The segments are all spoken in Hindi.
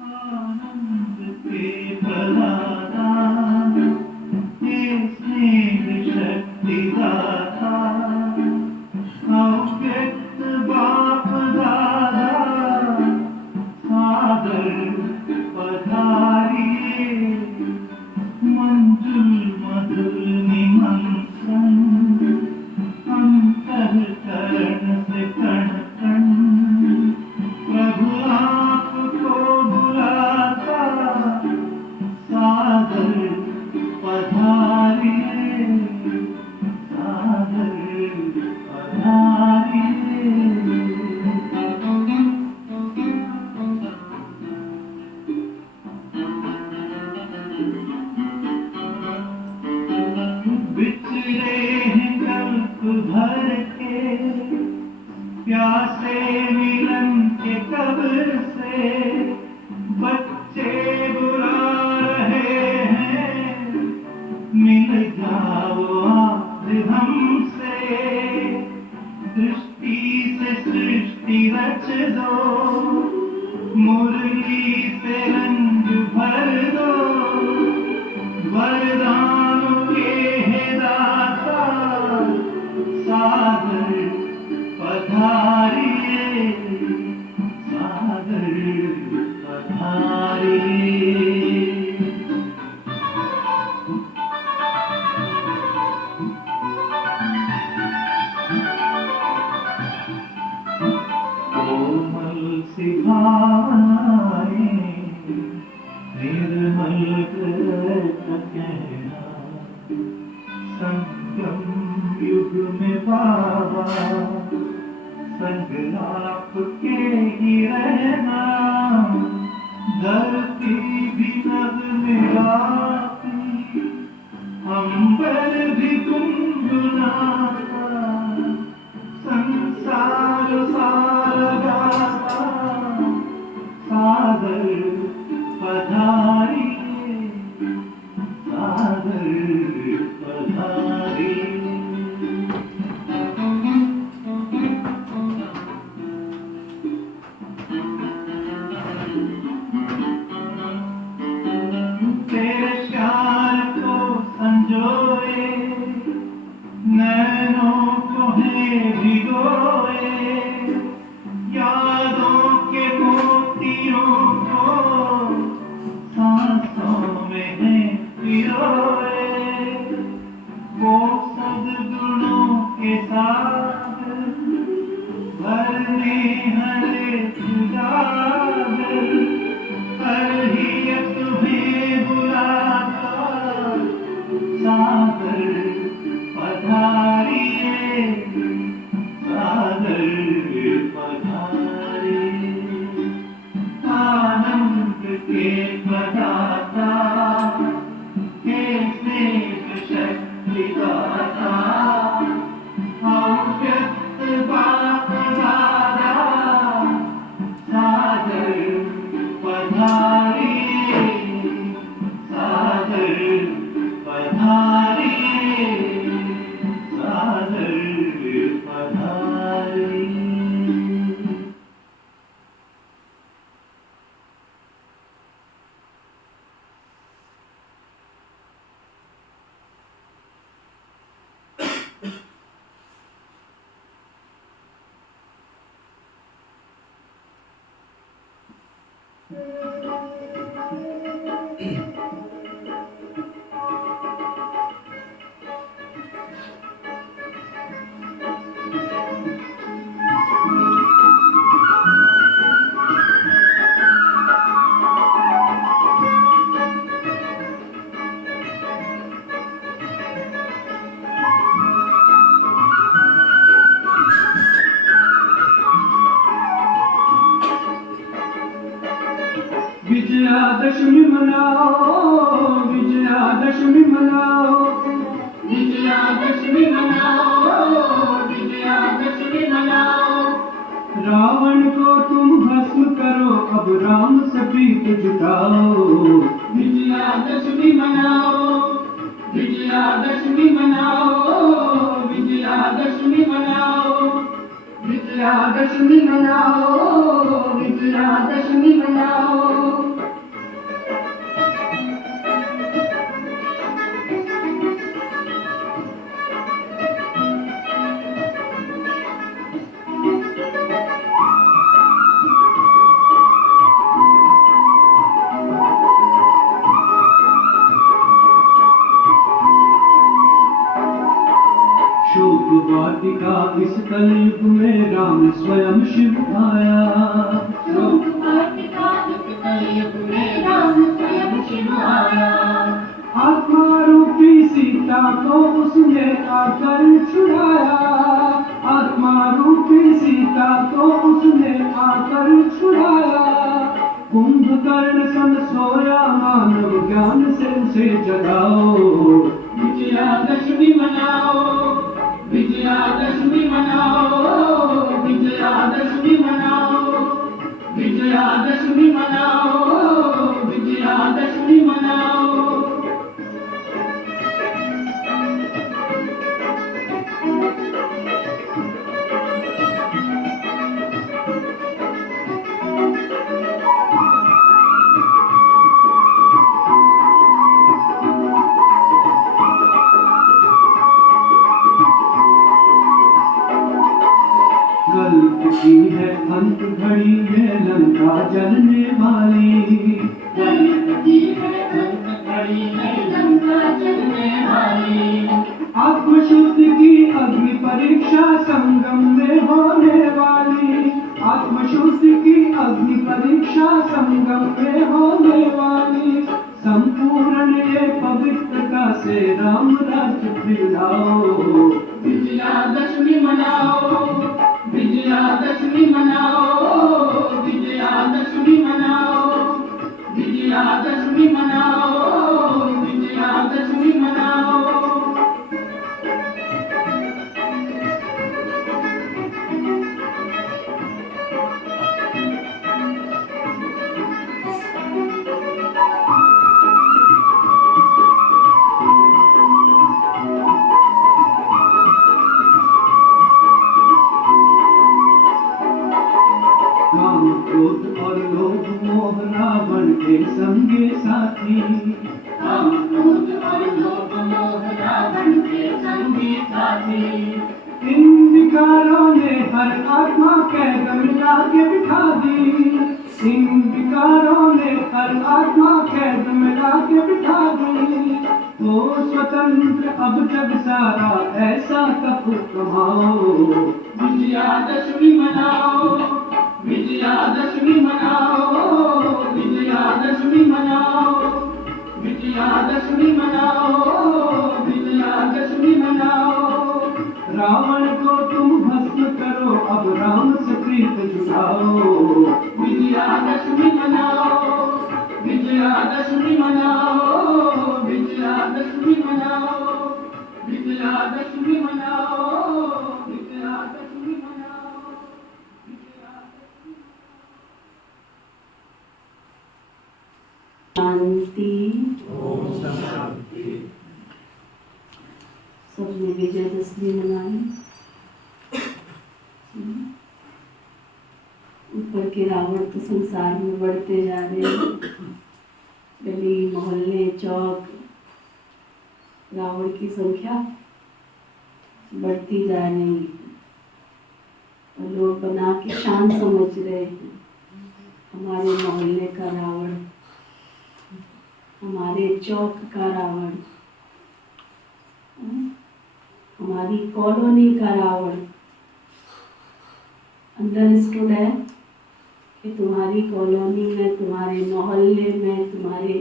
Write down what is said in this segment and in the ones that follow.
आनंद के प्रदाता, हे स्नेह शक्ति दाता, अव्यक्त बाप दादा, सादर पधारिए, मंजुल मधुर निमंत्रण, अंतःकरण से कण कण प्रभु आपको बुलाता, सादर पधारिए, सादर पधारिए। बिछड़े हैं कल्प भर के, प्यासे मिलन के कब्र से, बच्चे बुला रहे हैं, मिल जाओ आज हमसे, दृष्टि से सृष्टि रच दो, मुरली से रंग भर दो, वरदानों के है दाता, सादर पधारिए, सादर पधारिए। कोमल सी भावनाएं, निर्मल का कहना, संगम युग में बाबा, संग आपके ही रहना, धरती भी नभ मिलाती, अंबर भी गुनगुनाता, संसार सारा गाता, सादर पधारिए, सादर पधारिए। तेरे प्यार को संजोए, नैनों को है भिगोए, यादों के मोतियों को सांसों में है पिरोए, वो सद्गुणों के साथ भरने हरे उजागर, हर ही तुम्हें बुलाता, सादर पधारिए, सादर पधारिए। आनंद के प्रदाता, हे स्नेह शक्ति दाता, अव्यक्त बाप दादा, सादर पधारिए, सादर पधारिए, सादर पधारिए। विजयादशमी मनाओ, विजयादशमी मनाओ, विजयादशमी मनाओ, विजयादशमी मनाओ। रावण को तुम भस्म करो, अब राम से प्रीत जुटाओ, विजयादशमी मनाओ, विजयादशमी मनाओ, विजयादशमी मनाओ, विजयादशमी मनाओ, विजयादशमी मनाओ। स्वयं शिव आया। रूप भक्ति कालिक कलयुग में राम स्वयं शिव आया। आत्मा रूपी सीता को उसने आकर छुड़ाया। आत्मा रूपी सीता को उसने आकर छुड़ाया। कुंभकर्ण सन सोया मानव ज्ञान से उसे जगाओ। विजयादशमी मनाओ, विजयादशमी मनाओ, विजयादशमी मनाओ, विजयादशमी मनाओ, विजयादशमी मनाओ। कल्प की है अंत घड़ी है लंका जलने वाली। कल्प की है अंत घड़ी है लंका जलने वाली। आत्मशुद्धि की अग्नि परीक्षा संगम में होने वाली। आत्मशुद्धि की अग्नि परीक्षा संगम में होने वाली। संपूर्ण ये पवित्रता से राम राज्य फिराओ। विजयादशमी मनाओ, विजयादशमी मनाओ, विजयादशमी मनाओ, विजयादशमी मनाओ, विजयादशमी मनाओ। काम क्रोध और लोभ मोह रावण के संगे साथी। काम क्रोध और लोभ मोह रावण के संगी साथी। इन विकारों ने हर आत्मा कैद मिला के बिठा दी। इन विकारों ने हर आत्मा कैद मिला के बिठा दी। हो स्वतंत्र अब जग सारा ऐसा तप कमाओ। विजयादशमी मनाओ, विजयादशमी मनाओ, विजयादशमी मनाओ, विजयादशमी मनाओ, विजयादशमी मनाओ। रावण को तुम भस्म करो अब राम से प्रीत जुटाओ। विजयादशमी मनाओ, विजयादशमी मनाओ, विजयादशमी मनाओ, विजयादशमी मनाओ, विजयादशमी मनाओ। शांति। सबने विजयदशमी मनाई। ऊपर के रावण तो संसार में बढ़ते जा रहे हैं। गली मोहल्ले चौक रावण की संख्या बढ़ती जा रही है। और लोग बना के शान समझ रहे हैं। हमारे मोहल्ले का रावण, हमारे चौक का रावण, हमारी कॉलोनी का रावण। अंडरस्टूड है कि तुम्हारी कॉलोनी में, तुम्हारे मोहल्ले में, तुम्हारे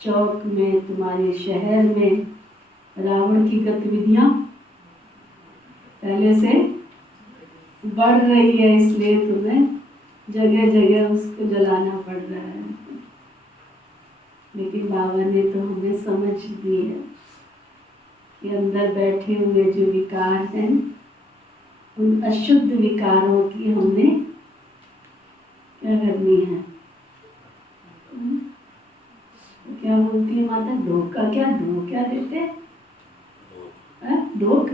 चौक में, तुम्हारे शहर में रावण की गतिविधियां पहले से बढ़ रही है, इसलिए तुम्हें जगह जगह उसको जलाना पड़ रहा है। लेकिन बाबा ने तो हमें समझ दी है कि अंदर बैठे हुए जो विकार हैं, उन अशुद्ध विकारों की हमने क्या करनी है। तो क्या बोलती है माता, धोखा क्या धो क्या देते हैं? धोख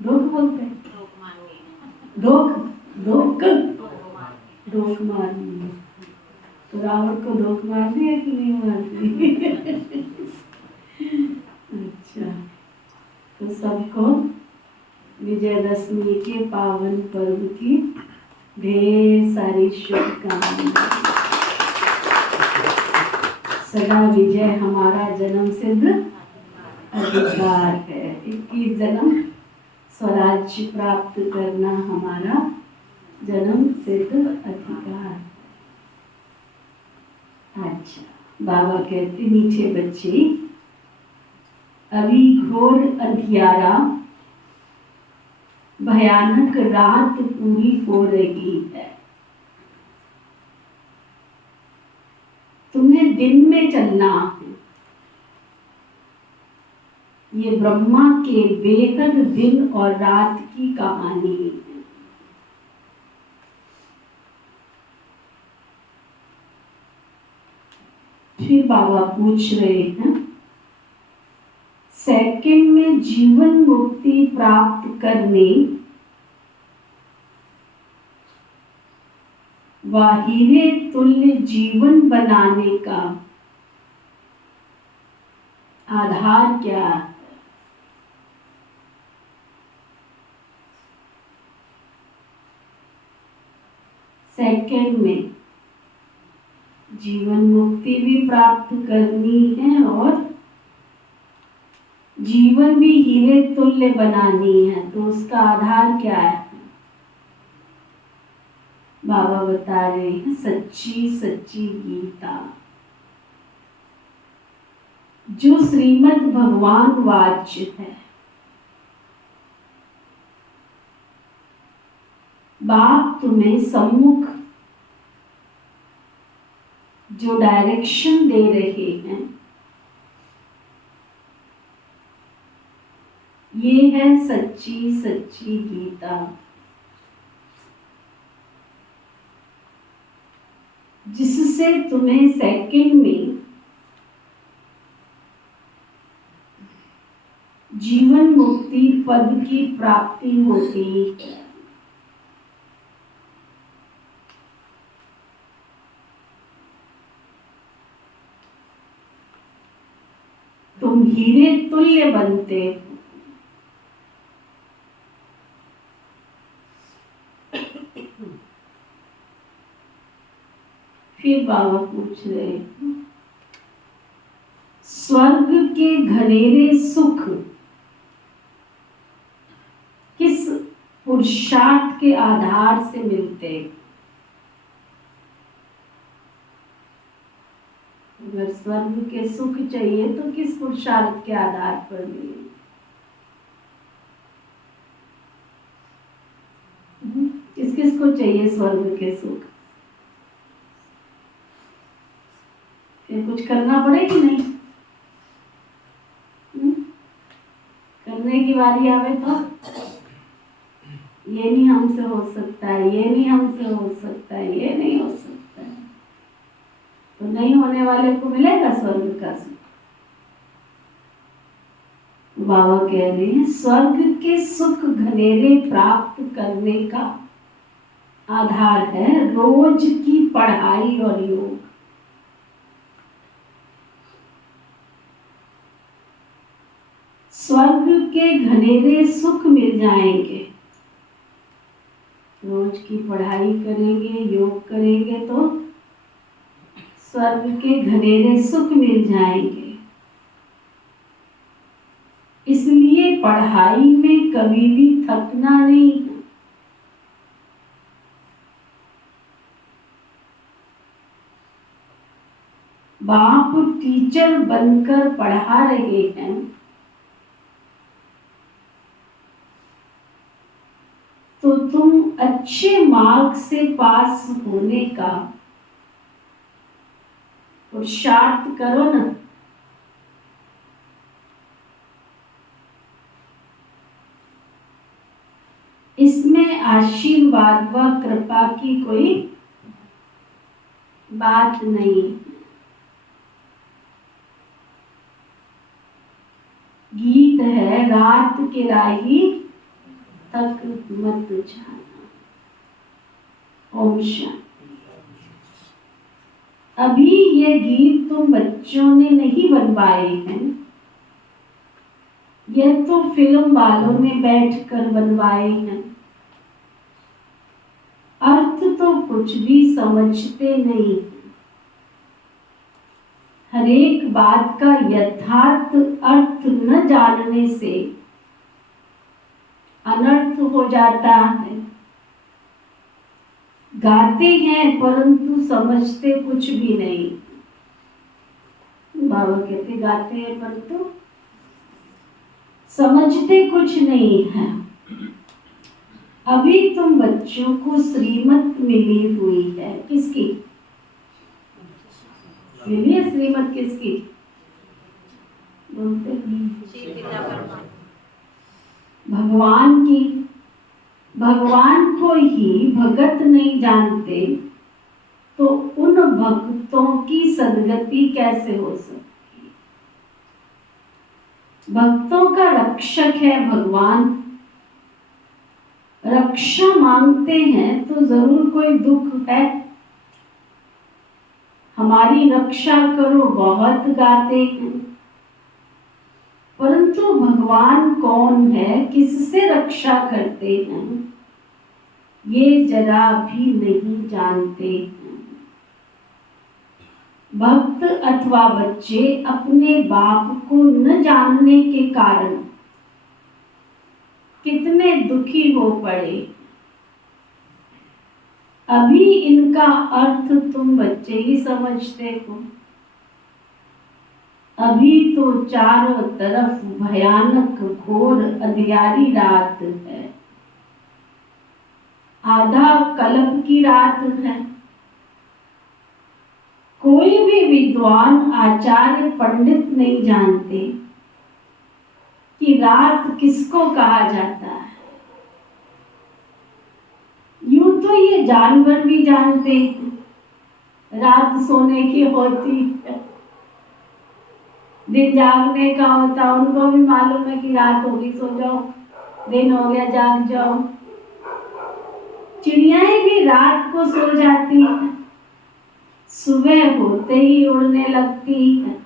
धोख बोलते हैं, धोख धोख धोख मारनी है। तो रावण को धोख मारनी है कि नहीं मारनी? अच्छा, तो सबको विजयदशमी के पावन पर्व की ढेर सारी शुभकामनाएं। सदा विजय हमारा जन्म सिद्ध अधिकार है। 21 जन्म स्वराज्य प्राप्त करना हमारा जन्म सिद्ध अधिकार। अच्छा, बाबा कहते मीठे बच्चे, अभी घोर अंधियारा, भयानक रात पूरी हो रही है। तुम्हें दिन में चलना है। ये ब्रह्मा के बेहद दिन और रात की कहानी है। फिर बाबा पूछ रहे हैं, सेकंड में जीवन मुक्ति प्राप्त करने व हीरे तुल्य जीवन बनाने का आधार क्या है? सेकंड में जीवन मुक्ति भी प्राप्त करनी है और जीवन भी हीरे तुल्य बनानी है, तो उसका आधार क्या है? बाबा बता रहे हैं, सच्ची सच्ची गीता, जो श्रीमद् भगवान वाच्य है। बाप तुम्हें सम्मुख जो डायरेक्शन दे रहे हैं, ये है सच्ची सच्ची गीता, जिससे तुम्हें सेकंड में जीवन मुक्ति पद की प्राप्ति होती है। तुम हीरे तुल्य बनते हो। फिर बाबा पूछ रहे हैं, स्वर्ग के घनेरे सुख किस पुरुषार्थ के आधार से मिलते हैं? अगर स्वर्ग के सुख चाहिए तो किस पुरुषार्थ के आधार पर मिले? किस किस को चाहिए स्वर्ग के सुख? फिर कुछ करना पड़े कि नहीं? करने की बारी आवे तो ये नहीं हमसे हो सकता है, ये नहीं हमसे हो सकता है, ये नहीं हो सकता है, तो नहीं होने वाले को मिलेगा स्वर्ग का सुख? बाबा कह रहे हैं, स्वर्ग के सुख घनेरे प्राप्त करने का आधार है रोज की पढ़ाई और योग। स्वर्ग के घनेरे सुख मिल जाएंगे, रोज की पढ़ाई करेंगे, योग करेंगे तो स्वर्ग के घनेरे सुख मिल जाएंगे। इसलिए पढ़ाई में कभी भी थकना नहीं है। बाप टीचर बनकर पढ़ा रहे हैं, तो तुम अच्छे मार्क्स से पास होने का पुरुषार्थ करो ना। इसमें आशीर्वाद व कृपा की कोई बात नहीं। गीत है, रात के राही तक मत जाना। ओम शांति। अभी ये गीत तो बच्चों ने नहीं बनवाए हैं, यह तो फिल्म वालों ने बैठकर बनवाए हैं। अर्थ तो कुछ भी समझते नहीं। हर एक बात का यथार्थ अर्थ न जानने से अनर्थ हो जाता है। गाते हैं परंतु समझते कुछ भी नहीं। बाबा कहते गाते हैं परंतु समझते कुछ नहीं है। अभी तुम बच्चों को श्रीमत मिली हुई है। किसकी मिली है श्रीमत? किसकी बोलते हैं? भगवान की। भगवान को ही भगत नहीं जानते तो उन भक्तों की सदगति कैसे हो सकती? भक्तों का रक्षक है भगवान। रक्षा मांगते हैं तो जरूर कोई दुख है। हमारी रक्षा करो बहुत गाते हैं, परंतु भगवान कौन है, किससे रक्षा करते हैं, ये जरा भी नहीं जानते हैं। भक्त अथवा बच्चे अपने बाप को न जानने के कारण कितने दुखी हो पड़े। अभी इनका अर्थ तुम बच्चे ही समझते हो। अभी तो चारों तरफ भयानक घोर अंधियारी रात है। आधा कल्प की रात है। कोई भी विद्वान आचार्य पंडित नहीं जानते कि रात किसको कहा जाता है। यूं तो ये जानवर भी जानते हैं रात सोने की होती है, दिन जागने का होता। उनको भी मालूम है कि रात होगी सो जाओ, दिन हो गया जाग जाओ। चिड़ियाएं भी रात को सो जाती हैं, सुबह होते ही उड़ने लगती है।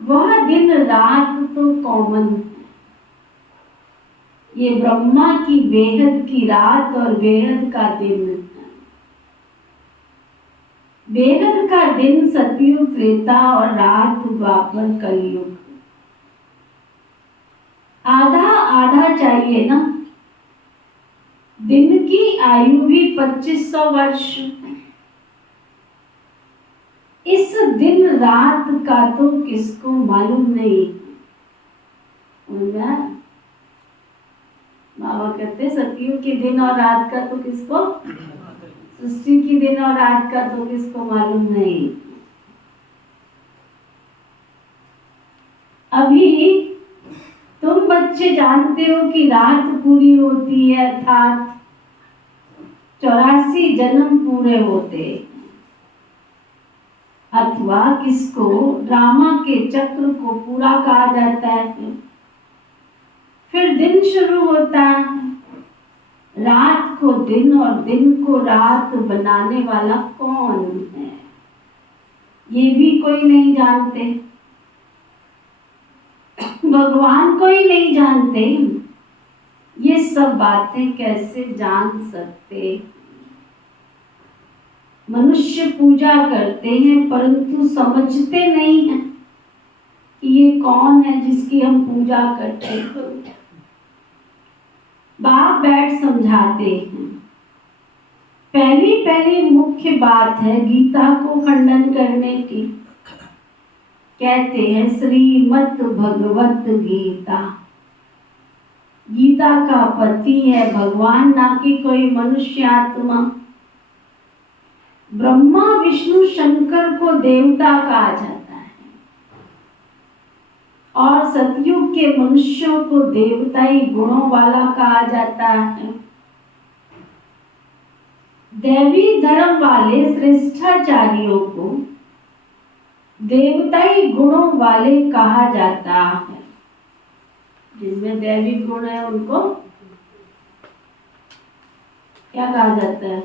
वह दिन रात तो कॉमन है। ये ब्रह्मा की बेहद की रात और बेहद का दिन है। बेहद का दिन सतयुग त्रेता और रात द्वापर कलयुग। आधा आधा चाहिए ना। दिन की आयु भी 2500 वर्ष। इस दिन रात का तो किसको मालूम नहीं। बाबा कहते सतयुग के दिन और रात का तो किसको, सृष्टि की दिन और रात का तो किसको मालूम नहीं। अभी तुम बच्चे जानते हो कि रात पूरी होती है अर्थात 84 जन्म पूरे होते, अथवा किसको ड्रामा के चक्र को पूरा कहा जाता है। फिर दिन शुरू होता है। रात को दिन और दिन को रात बनाने वाला कौन है, ये भी कोई नहीं जानते। भगवान को ही नहीं जानते, ये सब बातें कैसे जान सकते। मनुष्य पूजा करते हैं परंतु समझते नहीं हैं कि ये कौन है जिसकी हम पूजा करते हैं। बाप बैठ समझाते हैं। पहली मुख्य बात है गीता को खंडन करने की। कहते हैं श्रीमद् भगवत गीता। गीता का पति है भगवान, ना कि कोई मनुष्य आत्मा। ब्रह्मा विष्णु शंकर को देवता कहा जाता है और सतयुग के मनुष्यों को देवताई गुणों वाला कहा जाता है। दैवी धर्म वाले श्रेष्ठाचार्यों को देवताई गुणों वाले कहा जाता है। जिनमें दैवी गुण है उनको क्या कहा जाता है?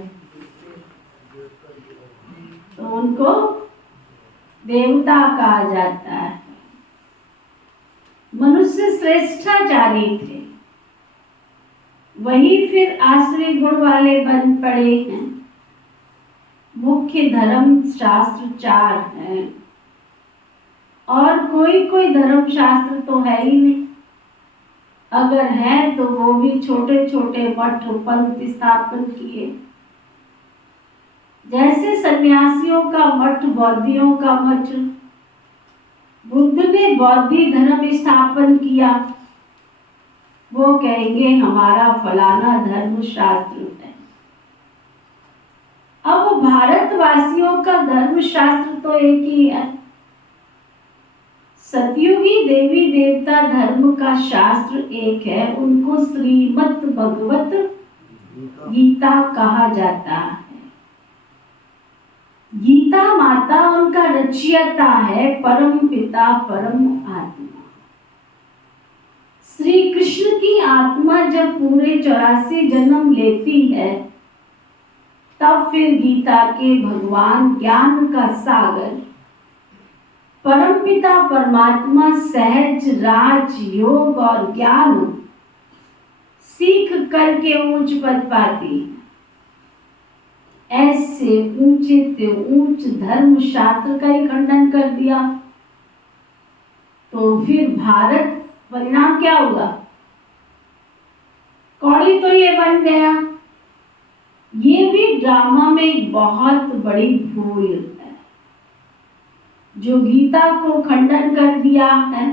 तो उनको देवता कहा जाता है। मनुष्य श्रेष्ठाचारी थे, वही फिर आश्रय गुण वाले बन पड़े हैं। मुख्य धर्म शास्त्र 4 हैं और कोई धर्म शास्त्र तो है ही नहीं। अगर है तो वो भी छोटे छोटे मठ पंथ स्थापन किए जैसे सन्यासियों का मठ, बौद्धियों का मठ, बुद्ध ने बौद्धि धर्म स्थापन किया, वो कहेंगे हमारा फलाना धर्म शास्त्र है। अब भारतवासियों का धर्म शास्त्र तो एक ही है। सतयुगी देवी देवता धर्म का शास्त्र एक है, उनको श्रीमद् भगवत गीता कहा जाता है। गीता माता उनका रचयिता है, परम पिता परम आत्मा। श्री कृष्ण की आत्मा जब पूरे 84 जन्म लेती है, तब फिर गीता के भगवान ज्ञान का सागर परमपिता परमात्मा सहज राज योग और ज्ञान सीख करके ऊंच पद पाती है। ऐसे ऊंचे से ऊंच धर्म शास्त्र का ही खंडन कर दिया, तो फिर भारत परिणाम क्या हुआ? कौड़ी तो ये बन गया। ये भी ड्रामा में एक बहुत बड़ी भूल है, जो गीता को खंडन कर दिया है।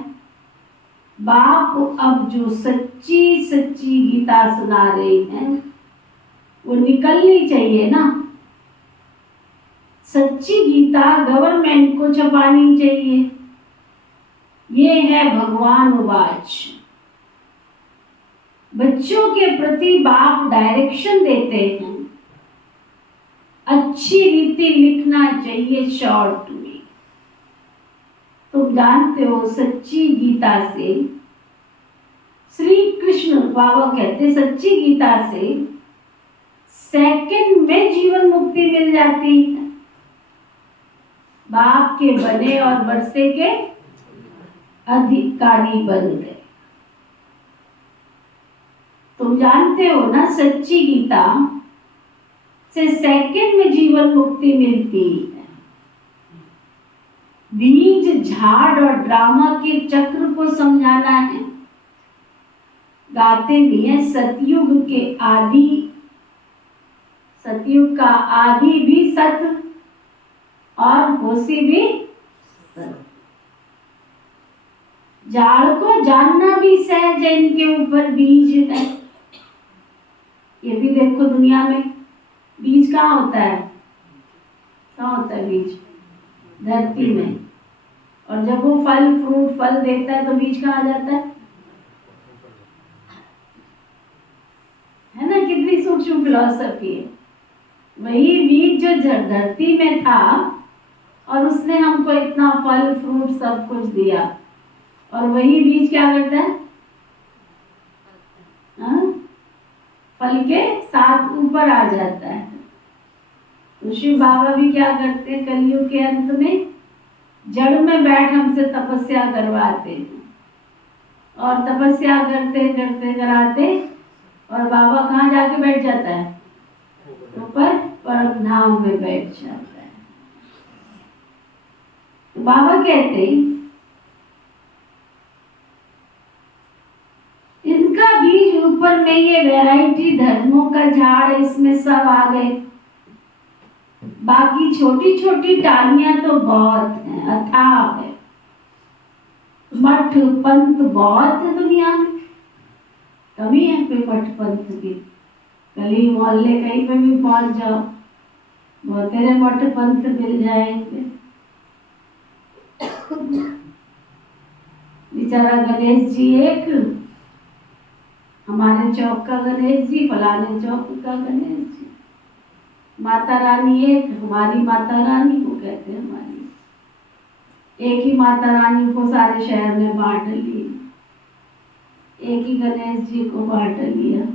बाप अब जो सच्ची सच्ची गीता सुना रहे हैं, वो निकलनी चाहिए ना। सच्ची गीता गवर्नमेंट को छपानी चाहिए। ये है भगवान वाच। बच्चों के प्रति बाप डायरेक्शन देते हैं, अच्छी रीति लिखना चाहिए शॉर्ट में। तुम जानते हो सच्ची गीता से, श्री कृष्ण बाबा कहते सच्ची गीता से सेकंड में जीवन मुक्ति मिल जाती है। बाप के बने और वर्षे के अधिकारी बन गए। तुम जानते हो ना, सच्ची गीता से सेकंड में जीवन मुक्ति मिलती है। बीज झाड़ और ड्रामा के चक्र को समझाना है। गाते भी है सतयुग के आदि, सतयुग का आदि भी सत और होशी भी सत। झाड़ को जानना भी सहज है, इनके ऊपर बीज है। ये भी देखो दुनिया में बीज कहाँ होता है? कहाँ होता है बीज? धरती में। और जब वो फल फ्रूट फल देता है तो बीज कहाँ आ जाता है ना? कितनी सूक्ष्म फिलॉसफी है। वही बीज जो धरती में था और उसने हमको इतना फल फ्रूट सब कुछ दिया, और वही बीज क्या करता है? फल के साथ ऊपर आ जाता है। तो शिव बाबा भी क्या करते हैं कलयुग के अंत में? जड़ में बैठ हमसे तपस्या करवाते हैं, और तपस्या करते करते कराते, और बाबा कहाँ जाके बैठ जाता है? ऊपर परम धाम में बैठ जाता है। तो बाबा कहते हैं इनका बीज ऊपर में, ये वैरायटी धर्मों का झाड़ इसमें सब आ गए। बाकी छोटी छोटी टालियां तो बहुत हैं, अथाह है। मठ पंथ बहुत है दुनिया में, कमी है कोई मठ पंथ की? गली मोहल्ले कहीं पे भी पहुंच जाओ, बहुत तेरे मठ पंथ मिल जाएंगे। बेचारा गणेश जी एक, हमारे चौक का गणेश जी, फलाने चौक का गणेश जी। माता रानी एक, हमारी माता रानी को कहते हैं हमारी। एक ही माता रानी को सारे शहर में बांट ली, एक ही गणेश जी को बांट लिया।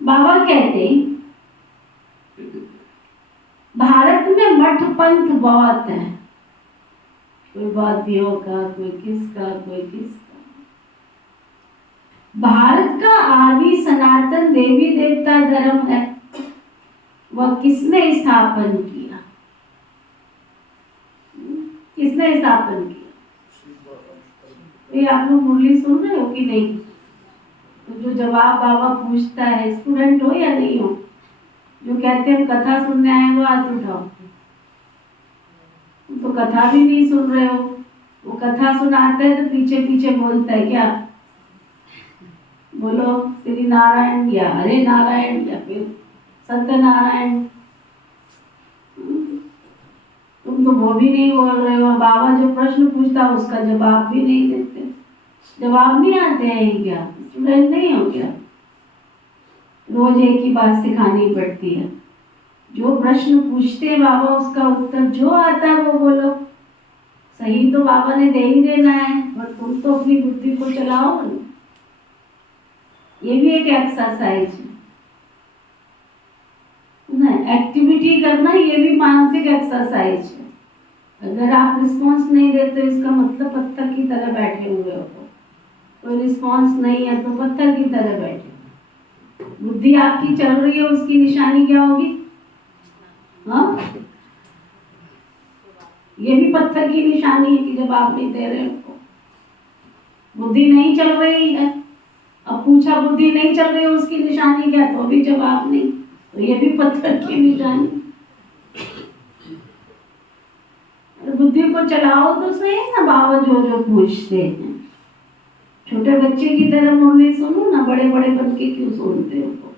बाबा कहते भारत में मठ पंथ बहुत है, कोई बौद्धियों का, कोई किसका, कोई किसका। भारत का आदि सनातन देवी देवता धर्म है, वह किसने स्थापन किया? किसने स्थापन किया? ये आप लोग मुरली सुन रहे हो कि नहीं? तो जो जवाब बाबा पूछता है, स्टूडेंट हो या नहीं हो, जो कहते हैं हम कथा सुनने आए वो हाथ उठाओ। तुम तो कथा भी नहीं सुन रहे हो। वो कथा सुनाते है तो पीछे पीछे बोलता है क्या, बोलो श्री नारायण या हरे नारायण या फिर सत्यनारायण। तुम तो वो भी नहीं बोल रहे हो। बाबा जो प्रश्न पूछता है उसका जवाब भी नहीं देते। जवाब नहीं आते हैं क्या? स्टूडेंट नहीं हो क्या? रोज एक ही बात सिखानी पड़ती है। जो प्रश्न पूछते हैं बाबा उसका उत्तर जो आता है वो बोलो। सही तो बाबा ने दे ही देना है, पर तुम तो अपनी बुद्धि को चलाओ। ये भी एक एक्सरसाइज है ना, एक्टिविटी करना ये भी मानसिक एक्सरसाइज है। अगर आप रिस्पॉन्स नहीं देते इसका मतलब पत्थर की तरह बैठे हुए हो। कोई रिस्पॉन्स नहीं है तो पत्थर की तरह बैठे। बुद्धि आपकी चल रही है, उसकी निशानी क्या होगी? हाँ, ये भी पत्थर की निशानी है कि जब आप नहीं दे रहे हो। बुद्धि नहीं चल रही है, अब पूछा बुद्धि नहीं चल रही है उसकी निशानी क्या, तो भी जवाब नहीं, तो ये भी पत्थर की निशानी। बुद्धि को चलाओ तो सही ना। बाबा जो जो पूछते हैं छोटे बच्चे की तरह मुरली सुनो ना, बड़े बड़े बन के क्यों सुनते हो?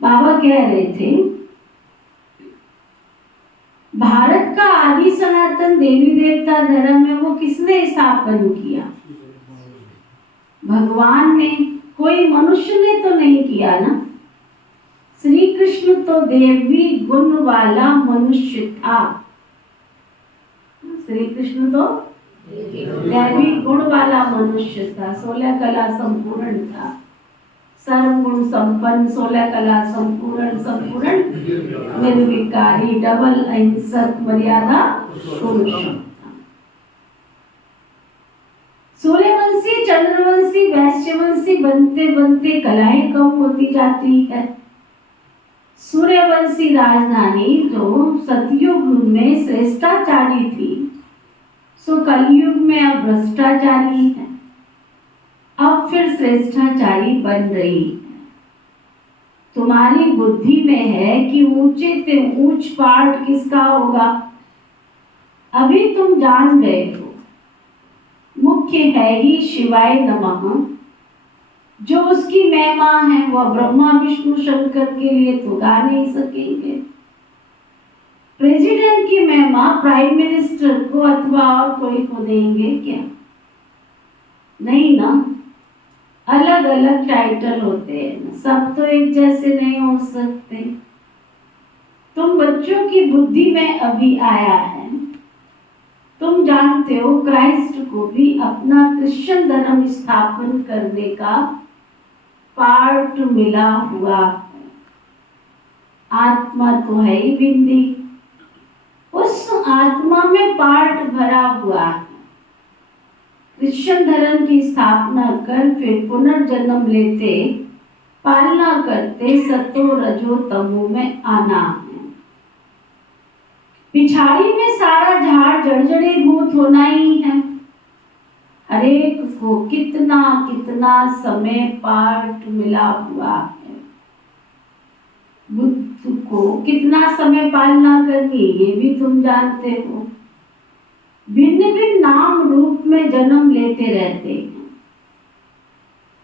बाबा कह रहे थे भारत का आदि सनातन देवी देवता धर्म है वो किसने स्थापन किया? भगवान ने, कोई मनुष्य ने तो नहीं किया ना। श्री कृष्ण तो देवी गुण वाला मनुष्य था। श्री कृष्ण तो दैवी गुण वाला मनुष्य था, 16 कला संपूर्ण था, सर्वगुण संपन्न, 16 कला संपूर्ण, संपूर्ण निर्विकारी, डबल अहिंसक, मर्यादा पुरुषोत्तम। सूर्यवंशी, चंद्रवंशी, वैश्यवंशी बनते बनते कलाएं कम होती जाती है। सूर्यवंशी राजधानी जो सतयुग में श्रेष्ठाचारी थी सो कलयुग में अब भ्रष्टाचारी है, अब फिर श्रेष्ठाचारी बन रही है। तुम्हारी बुद्धि में है कि ऊंचे से ऊंच पार्ट किसका होगा, अभी तुम जान गए हो। मुख्य है ही शिवाय नमः, जो उसकी महिमा है वह ब्रह्मा विष्णु शंकर के लिए तो गा नहीं सकेंगे। प्रेसिडेंट की महिमा प्राइम मिनिस्टर को अथवा और कोई को देंगे क्या? नहीं ना, अलग अलग टाइटल होते हैं, सब तो एक जैसे नहीं हो सकते। तुम बच्चों की बुद्धि में अभी आया है। तुम जानते हो क्राइस्ट को भी अपना क्रिश्चियन धर्म स्थापन करने का पार्ट मिला हुआ है। आत्मा तो है ही बिंदी, उस आत्मा में पार्ट भरा हुआ है। क्रिश्चियन धर्म की स्थापना कर फिर पुनर्जन्म लेते, पालना करते, सतो रजो तमो में आना है। पिछाड़ी में सारा झाड़ जर्जरीभूत होना ही है। हरेक को कितना कितना समय पार्ट मिला हुआ है। बुद्ध को कितना समय पालना करनी ये भी तुम जानते हो। भिन्न भिन्न नाम रूप में जन्म लेते रहते हैं।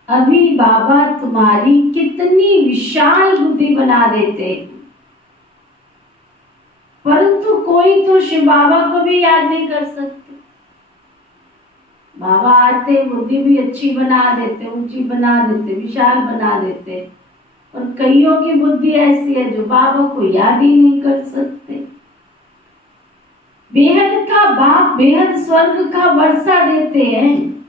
अभी बाबा तुम्हारी कितनी विशाल बुद्धि बना देते हैं, परंतु कोई तो शिव बाबा को भी याद नहीं कर सकते। बाबा आते बुद्धि भी अच्छी बना देते, ऊंची बना देते, विशाल बना देते, और कईयों की बुद्धि ऐसी है जो बाबा को याद ही नहीं कर सकते। बेहद का बाप बेहद स्वर्ग का वर्षा देते हैं,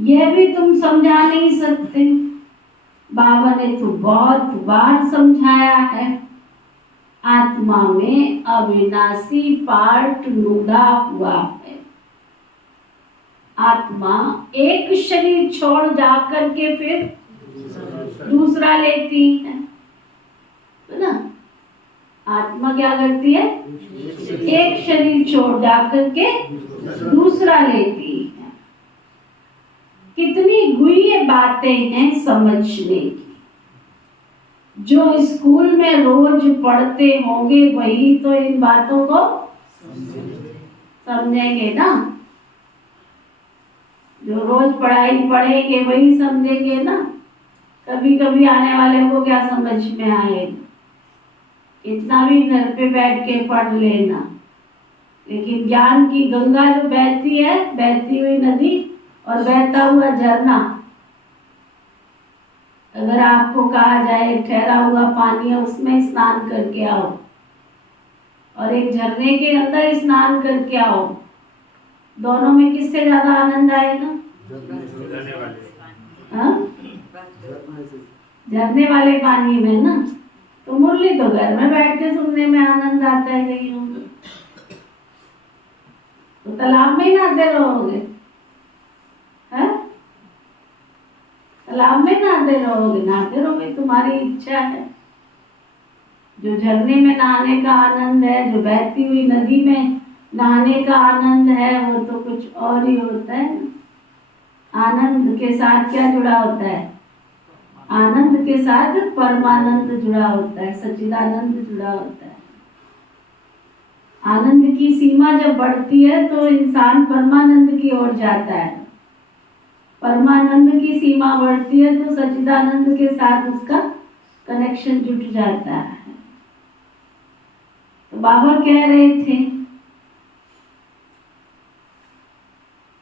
यह भी तुम समझा नहीं सकते। बाबा ने तो बहुत बार समझाया है। आत्मा में अविनाशी पार्ट लूढ़ा हुआ है। आत्मा एक शरीर छोड़ जाकर के फिर दूसरा लेती है ना। आत्मा क्या करती है? एक शरीर छोड़ जाकर के दूसरा लेती है। कितनी गुह्य बातें हैं समझने की। जो स्कूल में रोज पढ़ते होंगे वही तो इन बातों को समझेंगे ना। जो रोज पढ़ाई पढ़ेंगे वही समझेंगे ना। कभी कभी आने वाले को क्या समझ में आए, इतना भी घर पे बैठ के पढ़ लेना, लेकिन ज्ञान की गंगा जो बहती है, बहती हुई नदी और बहता हुआ झरना, अगर आपको कहा जाए ठहरा हुआ पानी है उसमें स्नान करके आओ और एक झरने के अंदर स्नान करके आओ, दोनों में किससे ज्यादा आनंद आएगा? हाँ? झरने वाले पानी में ना। तो मुरली तो घर में बैठ के सुनने में आनंद आता है कहीं होगा, तो तालाब में ही नहाते रहोगे, है? तालाब में नहाते रहोगे, तुम्हारी इच्छा है। जो झरने में नहाने का आनंद है, जो बहती हुई नदी में नहाने का आनंद है, वो तो कुछ और ही होता है ना। आनंद के साथ क्या जुड़ा होता है? आनंद के साथ परमानंद जुड़ा होता है, सच्चिदानंद जुड़ा होता है। आनंद की सीमा जब बढ़ती है तो इंसान परमानंद की ओर जाता है, परमानंद की सीमा बढ़ती है तो सच्चिदानंद के साथ उसका कनेक्शन जुट जाता है। तो बाबा कह रहे थे,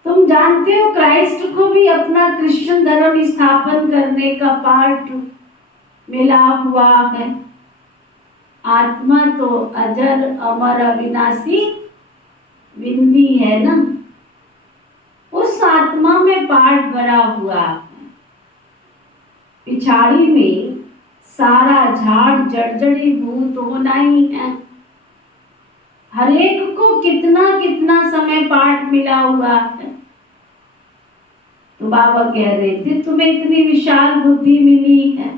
तुम जानते हो क्राइस्ट को भी अपना क्रिश्चियन धर्म स्थापन करने का पाठ मिला हुआ है। आत्मा तो अजर अमर अविनाशी विंदी है ना, उस आत्मा में पाठ भरा हुआ है। पिछाड़ी में सारा झाड़ जर्जरी भूत होना ही है। हर एक को कितना कितना समय पाठ मिला हुआ है। तो बाबा कह रहे थे, तुम्हें इतनी विशाल बुद्धि मिली है,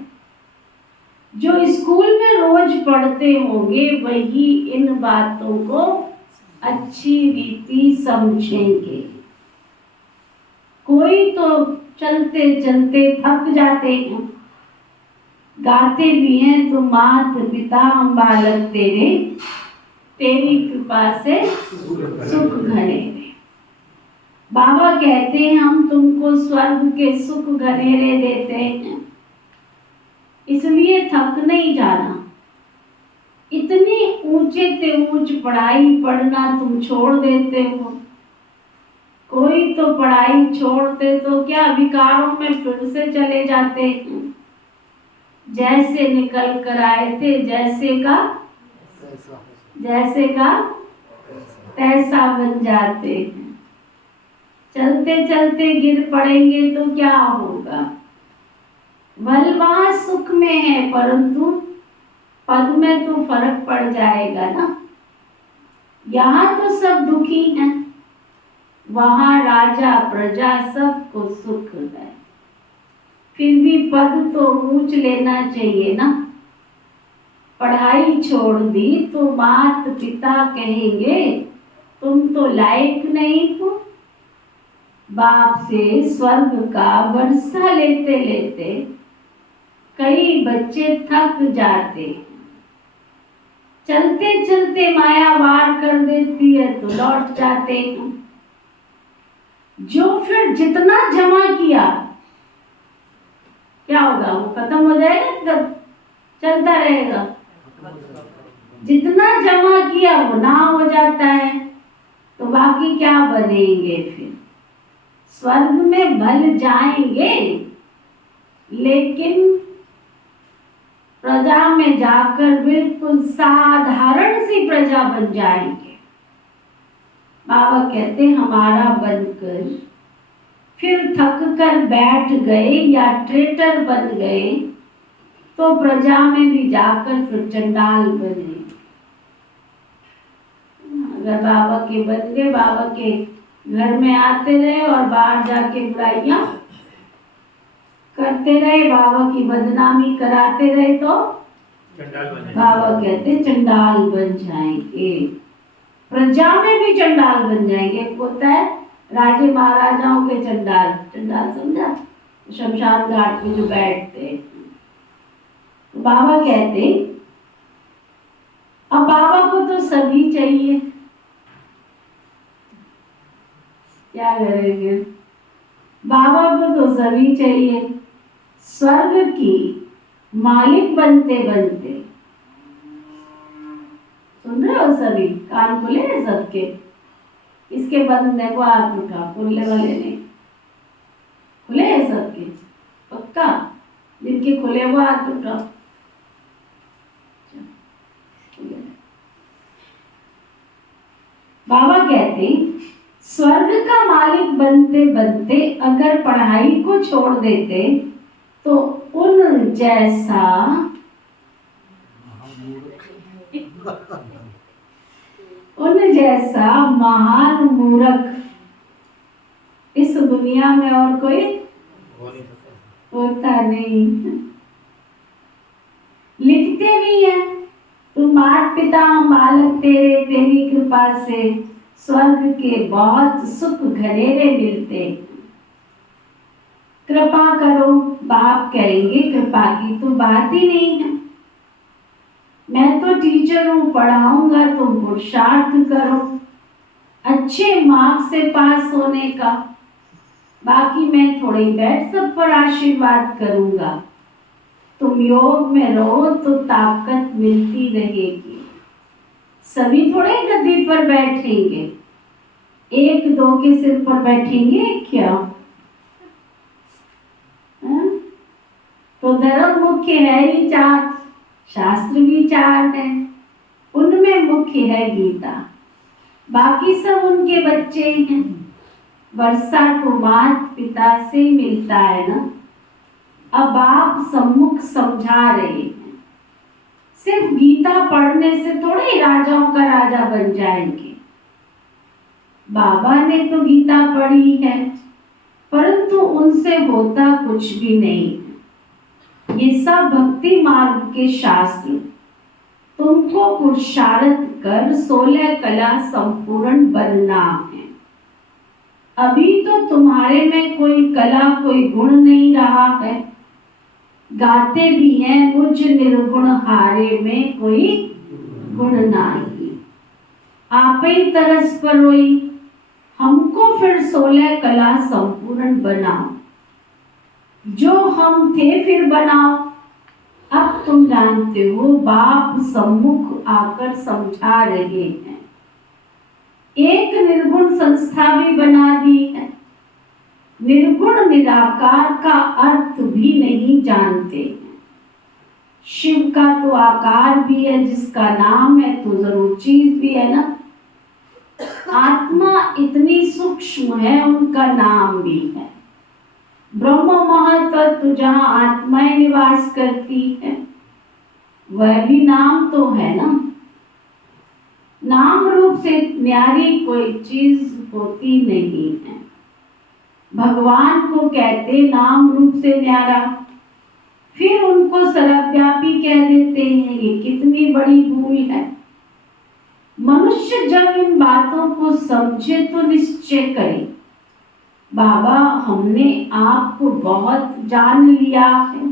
जो स्कूल में रोज पढ़ते होंगे वही इन बातों को अच्छी रीति समझेंगे। कोई तो चलते चलते थक जाते हैं, गाते भी हैं, तो मात पिता हम बालक तेरे, तेरी कृपा से सुख घनेरे। बाबा कहते हैं, हम तुमको स्वर्ग के सुख घनेरे देते हैं, इसलिए थक नहीं जाना। इतनी ऊंचे से ऊंच पढ़ाई पढ़ना तुम छोड़ देते हो। कोई तो पढ़ाई छोड़ते तो क्या विकारों में फिर से चले जाते हैं, जैसे निकल कर आए थे, जैसे का तैसा बन जाते हैं। चलते चलते गिर पड़ेंगे तो क्या होगा? बलवान सुख में है, परंतु पद में तो फर्क पड़ जाएगा ना। यहाँ तो सब दुखी हैं, वहाँ राजा प्रजा सबको सुख है। फिर भी पद तो ऊंच लेना चाहिए ना। पढ़ाई छोड़ दी तो माता पिता कहेंगे तुम तो लायक नहीं हो। बाप से स्वर्ग का वर्षा लेते लेते कई बच्चे थक जाते। चलते चलते माया वार कर देती है तो लौट जाते हैं। जो फिर जितना जमा किया क्या होगा? वो खत्म हो जाएगा, चलता रहेगा। जितना जमा किया वो ना हो जाता है, तो बाकी क्या बनेंगे? फिर स्वर्ग में भल जाएंगे, लेकिन प्रजा में जाकर बिल्कुल साधारण सी प्रजा बन जाएंगे। बाबा कहते हमारा बनकर फिर थक कर बैठ गए या ट्रेटर बन गए तो प्रजा में भी जाकर फिर चंडाल बने। अगर बाबा के बन गए, बाबा के घर में आते रहे और बाहर जाके बुराइयां करते रहे, बाबा की बदनामी कराते रहे, तो बाबा कहते चंडाल बन जाएंगे। प्रजा में भी चंडाल बन जाएंगे। एक होता है राजे महाराजाओं के चंडाल, चंडाल समझा? शमशान घाट में जो बैठते, तो बाबा कहते अब बाबा को तो सभी चाहिए, क्या करेंगे? बाबा को तो सभी चाहिए। स्वर्ग की मालिक बनते बनते, सुन रहे हो सभी? कान खुले हैं सबके? इसके बंदने को हाथ उठा, खुलने वाले नहीं। खुले हैं सबके? पक्का? जिनके खुले हुआ हाथ उठाओ। बाबा कहते स्वर्ग का मालिक बनते बनते अगर पढ़ाई को छोड़ देते तो उन जैसा महान मूर्ख इस दुनिया में और कोई होता नहीं। लिखते भी हैं, तुम माता पिता बालक तेरे तेरी कृपा से स्वर्ग के बहुत सुख घनेरे मिलते। कृपा करो, बाप कहेंगे कृपा की तो बात ही नहीं है। मैं तो टीचर हूँ, पढ़ाऊंगा, तुम पुरुषार्थ करो अच्छे मार्क्स से पास होने का, बाकी मैं थोड़ी बैठ सब पर आशीर्वाद करूंगा। तुम योग में रहो तो ताकत मिलती रहेगी। सभी थोड़े गद्दी पर बैठेंगे, एक दो के सिर पर बैठेंगे क्या? तो धर्म मुख्य है ही चार, शास्त्र भी चार है, उनमें मुख्य है गीता, बाकी सब उनके बच्चे हैं। वर्षा तो माता पिता से मिलता है ना। अब आप सम्मुख समझा रहे हैं, सिर्फ गीता पढ़ने से थोड़े राजाओं का राजा बन जाएंगे। बाबा ने तो गीता पढ़ी है, परंतु उनसे होता कुछ भी नहीं। ये सब भक्ति मार्ग के शास्त्र तुमको पुरुषार्थ कर 16 कला संपूर्ण बनना है। अभी तो तुम्हारे में कोई कला कोई गुण नहीं रहा है। गाते भी हैं मुझ निर्गुण हारे में कोई गुण नहीं। आप ही तरस पर रोई, हमको फिर 16 कला संपूर्ण बनाओ। जो हम थे फिर बनाओ। अब तुम जानते हो बाप सम्मुख आकर समझा रहे हैं। एक निर्गुण संस्था भी बना दी है। निर्गुण निराकार का अर्थ भी नहीं जानते हैं। शिव का तो आकार भी है, जिसका नाम है तो जरूर चीज भी है ना। आत्मा इतनी सूक्ष्म है, उनका नाम भी है। ब्रह्म महतत्व जहाँ आत्माएं निवास करती है, वह भी नाम तो है ना। नाम रूप से न्यारी कोई चीज होती नहीं है। भगवान को कहते नाम रूप से न्यारा, फिर उनको सर्वव्यापी कह देते हैं। ये कितनी बड़ी भूल है। मनुष्य जब इन बातों को समझे तो निश्चय करे, बाबा हमने आपको बहुत जान लिया है,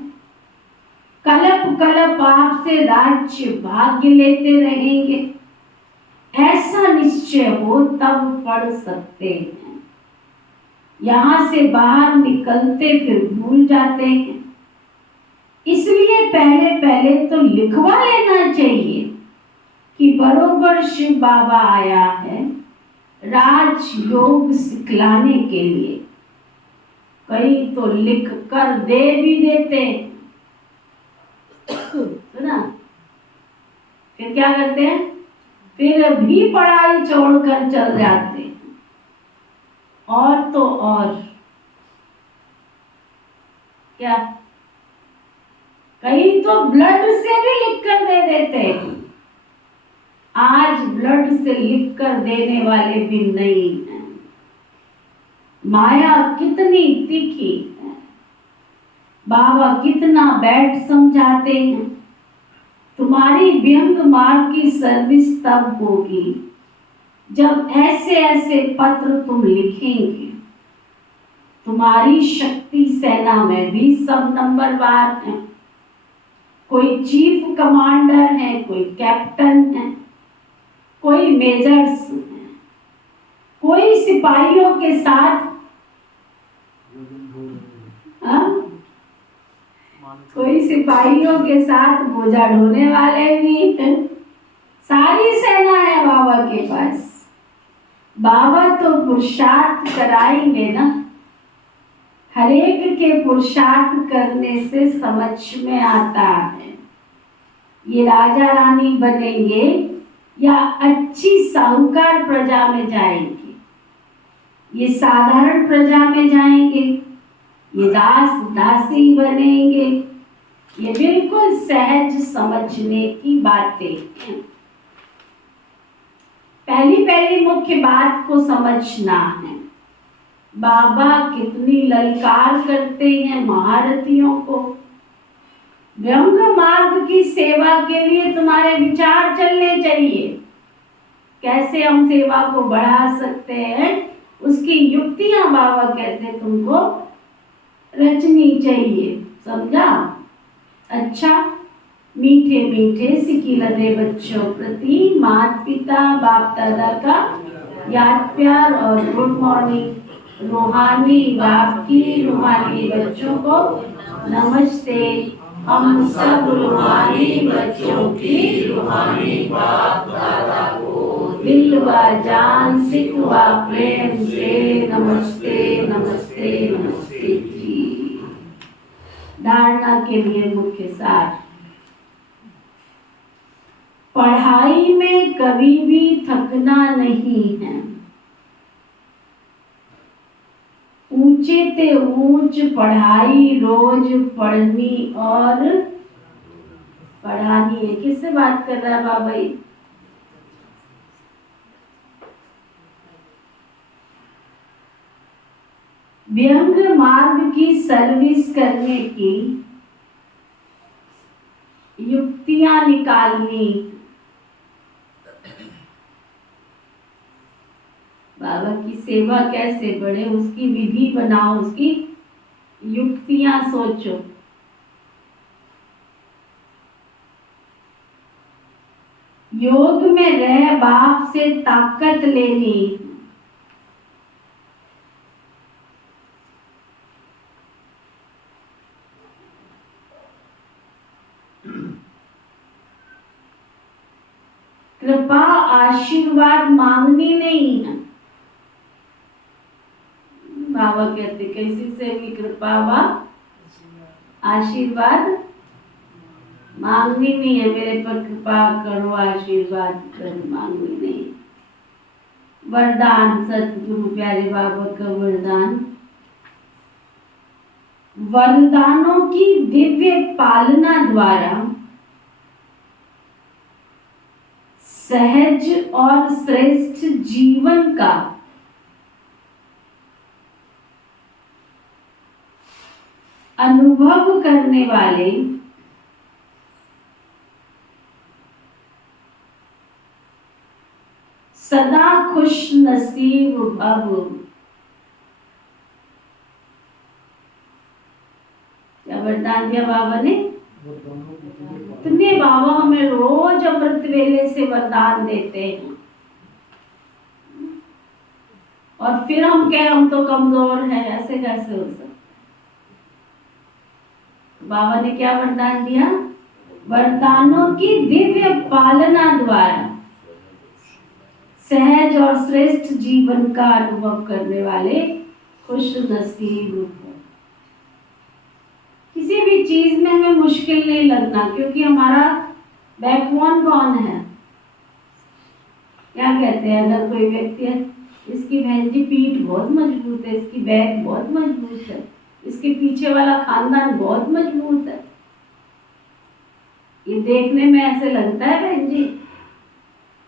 कल्प कल्प आपसे राज्य भाग्य लेते रहेंगे। ऐसा निश्चय हो तब पढ़ सकते हैं। यहाँ से बाहर निकलते फिर भूल जाते हैं। इसलिए पहले पहले तो लिखवा लेना चाहिए कि बरोबर शिव बाबा आया है राज योग सिखलाने के लिए। कई तो लिख कर दे भी देते ना, फिर क्या करते हैं? फिर भी पढ़ाई छोड़कर चल जाते हैं। और तो और क्या, कई तो ब्लड से भी लिख कर दे देते हैं। आज ब्लड से लिख कर देने वाले भी नहीं हैं। माया कितनी तीखी है। बाबा कितना बैठ समझाते हैं। तुम्हारी व्यंग मार्ग की सर्विस तब होगी जब ऐसे ऐसे पत्र तुम लिखेंगे। तुम्हारी शक्ति सेना में भी सब नंबरवार हैं। कोई चीफ कमांडर है, कोई कैप्टन है, कोई मेजर्स हैं, कोई सिपाहियों के साथ कोई सिपाहियों के साथ बोझा ढोने वाले भी हैं। सारी सेना है बाबा के पास। बाबा तो पुरुषार्थ कराएंगे ना। हर एक के पुरुषार्थ करने से समझ में आता है ये राजा रानी बनेंगे या अच्छी साहूकार प्रजा में जाएंगे, ये साधारण प्रजा में जाएंगे, ये दास दासी बनेंगे। ये बिल्कुल सहज समझने की बातें हैं। पहली पहली मुख्य बात को समझना है। बाबा कितनी ललकार करते हैं महारथियों को। व्यंग मार्ग की सेवा के लिए तुम्हारे विचार चलने चाहिए। कैसे हम सेवा को बढ़ा सकते हैं उसकी युक्तियां बाबा कहते हैं तुमको रचनी चाहिए। समझा? अच्छा, मीठे मीठे सिकिलते बच्चों प्रति माता पिता बाप दादा का याद प्यार और गुड मॉर्निंग। रूहानी बाप की रूहानी बच्चों को नमस्ते। हम सब रूहानी बच्चों की रूहानी बाप दादा को दिल व जान सिख व प्रेम से नमस्ते नमस्ते नमस्ते जी। धारणा के लिए मुख्य सार। पढ़ाई में कभी भी थकना नहीं है। ऊंचे ते ऊंच पढ़ाई रोज पढ़नी और पढ़ानी है। किससे बात कर रहा है बाबा जी? व्यंग मार्ग की सर्विस करने की युक्तियां निकालनी। बाबा की सेवा कैसे बढ़े उसकी विधि बनाओ, उसकी युक्तियां सोचो। योग में रह बाप से ताकत लेनी। कृपा आशीर्वाद मांगनी नहीं है। बाबा कहते किसी से भी कृपा व आशीर्वाद मांगनी नहीं है। मेरे पर कृपा करो, आशीर्वाद करो, मांगनी नहीं। वरदान, सतगुरु प्यारे बाबा का वरदान। वरदानों की दिव्य पालना द्वारा सहज और श्रेष्ठ जीवन का अनुभव करने वाले सदा खुश नसीब भव। क्या वरदान दिया बाबा ने? इतने बाबा हमें रोज अमृत वेले से वरदान देते हैं और फिर हम कहें हम तो कमजोर हैं। ऐसे कैसे हो सकता? बाबा ने क्या वरदान दिया? वरदानों की दिव्य पालना द्वारा सहज और श्रेष्ठ जीवन का अनुभव करने वाले खुश नसीब हो। किसी भी चीज में हमें मुश्किल नहीं लगना, क्योंकि हमारा बैकबोन कौन है? क्या कहते हैं, अगर कोई व्यक्ति है इसकी बहन जी पीठ बहुत मजबूत है, इसकी बैक बहुत मजबूत है, इसके पीछे वाला खानदान बहुत मजबूत है, ये देखने में ऐसे लगता है बहन जी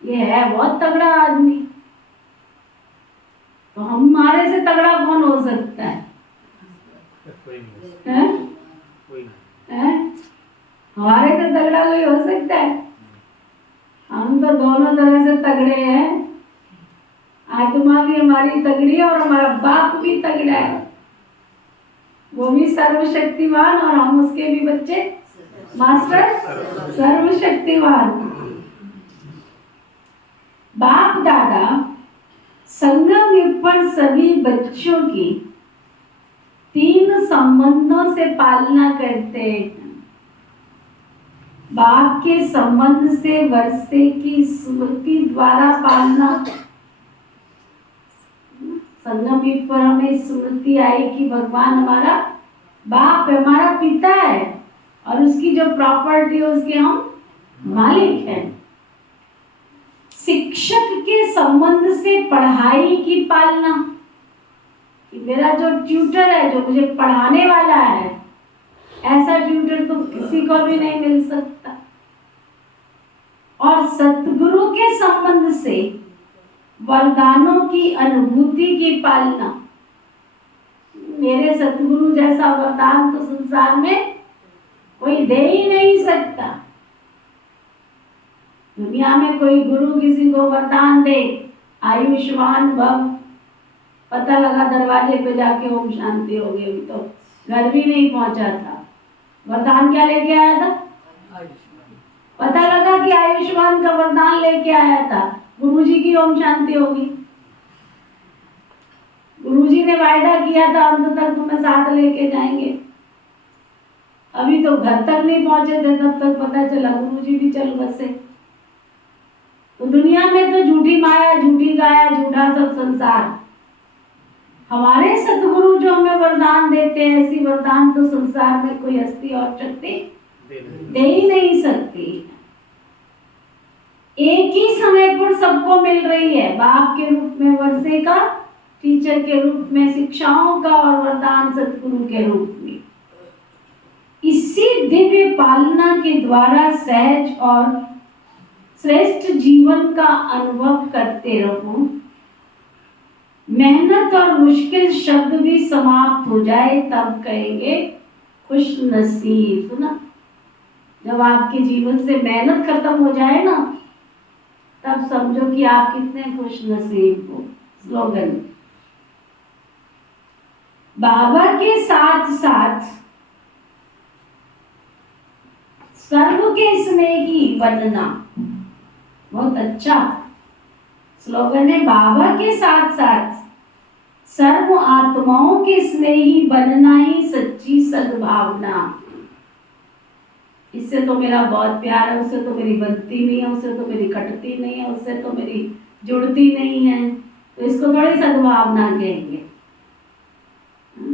ये है बहुत तगड़ा आदमी, तो हमारे से तगड़ा कौन हो सकता है? हमारे से तगड़ा कोई हो सकता है? हम तो दोनों तरह से तगड़े हैं। आत्मा भी हमारी तगड़ी है और हमारा बाप भी तगड़ा है। वो भी सर्वशक्तिमान और हम उसके भी बच्चे मास्टर सर्वशक्तिवान। बाप दादा संगम युग पर सभी बच्चों की 3 संबंधों से पालना करते हैं। बाप के संबंध से वर्षे की स्मृति द्वारा पालना। संगम युग पर हमें स्मृति आई कि भगवान हमारा बाप है, हमारा पिता है और उसकी जो प्रॉपर्टी है उसके हम मालिक हैं। शिक्षक के संबंध से पढ़ाई की पालना, कि मेरा जो ट्यूटर है, जो मुझे पढ़ाने वाला है, ऐसा ट्यूटर तो किसी को भी नहीं मिल सकता। और सतगुरु के संबंध से वरदानों की अनुभूति की पालना। मेरे सतगुरु जैसा वरदान तो संसार में कोई दे ही नहीं सकता। दुनिया में कोई गुरु किसी को वरदान दे, आयुष्मान भव, पता लगा दरवाजे पे जाके ओम शांति हो गई, अभी तो घर भी नहीं पहुंचा था। वरदान क्या लेके आया था? पता लगा कि आयुष्मान का वरदान लेके आया था, गुरुजी की ओम शांति होगी। गुरुजी ने वायदा किया था अंत तक तुम्हें साथ लेके जाएंगे। अभी तो घर तक नहीं पहुंचे थे, तब तक पता चला गुरुजी भी चल बसे। तो दुनिया में तो झूठी माया, झूठी काया, झूठा सब संसार। हमारे सतगुरु जो हमें वरदान देते हैं, ऐसी वरदान तो संसार में कोई हस्ती और शक्ति दे ही नहीं सकती। एक ही समय पर सबको मिल रही है, बाप के रूप में वर्षे का, टीचर के रूप में शिक्षाओं का और वरदान सतगुरु के रूप में। इसी दिव्य पालना के द्वारा सहज और श्रेष्ठ जीवन का अनुभव करते रहो। मेहनत और मुश्किल शब्द भी समाप्त हो जाए तब कहेंगे खुश नसीब। सुना, जब आपके जीवन से मेहनत खत्म हो जाए ना, तब समझो कि आप कितने खुश नसीब हो। स्लोगन, बाबा के साथ साथ सर्व के स्नेही बनना। बहुत अच्छा स्लोगन है, बाबा के साथ साथ सर्व आत्माओं के स्नेही बनना ही सच्ची सद्भावना। इससे तो मेरा बहुत प्यार है, उससे तो मेरी बनती नहीं है, उससे तो मेरी कटती नहीं है, उससे तो मेरी जुड़ती नहीं है, तो इसको थोड़ी सद्भावना कहेंगे।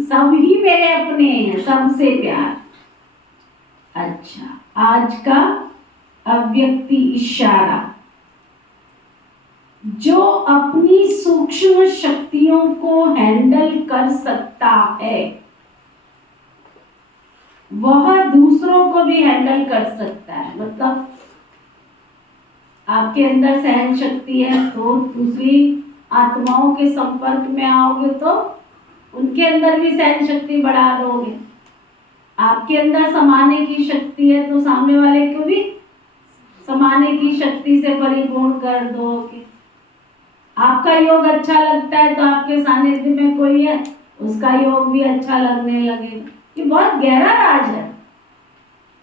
सब ही मेरे अपने हैं, सबसे प्यार। अच्छा, आज का अव्यक्ति इशारा। जो अपनी सूक्ष्म शक्तियों को हैंडल कर सकता है, वह दूसरों को भी हैंडल कर सकता है। मतलब आपके अंदर सहन शक्ति है, तो दूसरी आत्माओं के संपर्क में आओगे तो उनके अंदर भी सहन शक्ति बढ़ा दोगे। आपके अंदर समाने की शक्ति है, तो सामने वाले को भी समाने की शक्ति से परिपूर्ण कर दोगे। आपका योग अच्छा लगता है, तो आपके सानिध्य में कोई है, उसका योग भी अच्छा लगने लगेगा। ये बहुत गहरा राज है।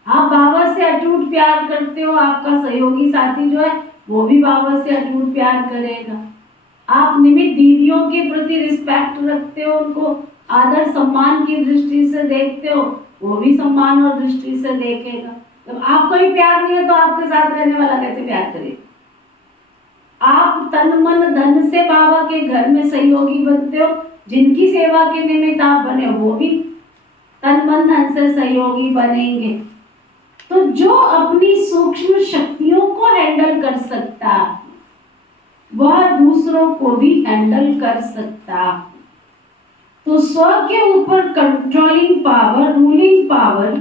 आप बाबा से अटूट प्यार करते हो, आपका सहयोगी साथी जो है वो भी बाबा से अटूट प्यार करेगा। आप निमित्त दीदियों के प्रति रिस्पेक्ट रखते हो, उनको आदर सम्मान की दृष्टि से देखते हो, वो भी सम्मान और दृष्टि से देखेगा। जब आपको ही प्यार नहीं है तो आपके साथ रहने वाला कैसे प्यार करेगा? आप तन मन धन से बाबा के घर में सहयोगी बनते हो, जिनकी सेवा के निमित्त आप बने हो वो भी तन मन धन से सहयोगी बनेंगे। तो जो अपनी सूक्ष्म शक्तियों को हैंडल कर सकता, वह दूसरों को भी हैंडल कर सकता। तो स्व के ऊपर कंट्रोलिंग पावर, रूलिंग पावर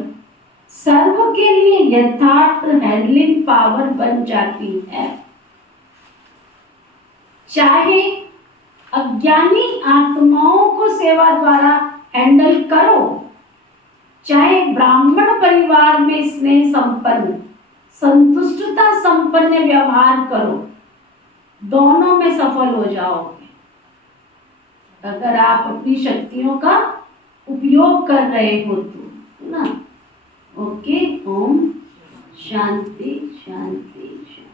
सर्व के लिए यथार्थ हैंडलिंग पावर बन जाती है। चाहे अज्ञानी आत्माओं को सेवा द्वारा हैंडल करो, चाहे ब्राह्मण परिवार में स्नेह संपन्न, संतुष्टता संपन्न व्यवहार करो, दोनों में सफल हो जाओगे। अगर आप अपनी शक्तियों का उपयोग कर रहे हो तो ना, ओके, ओम शांति शांति शांति।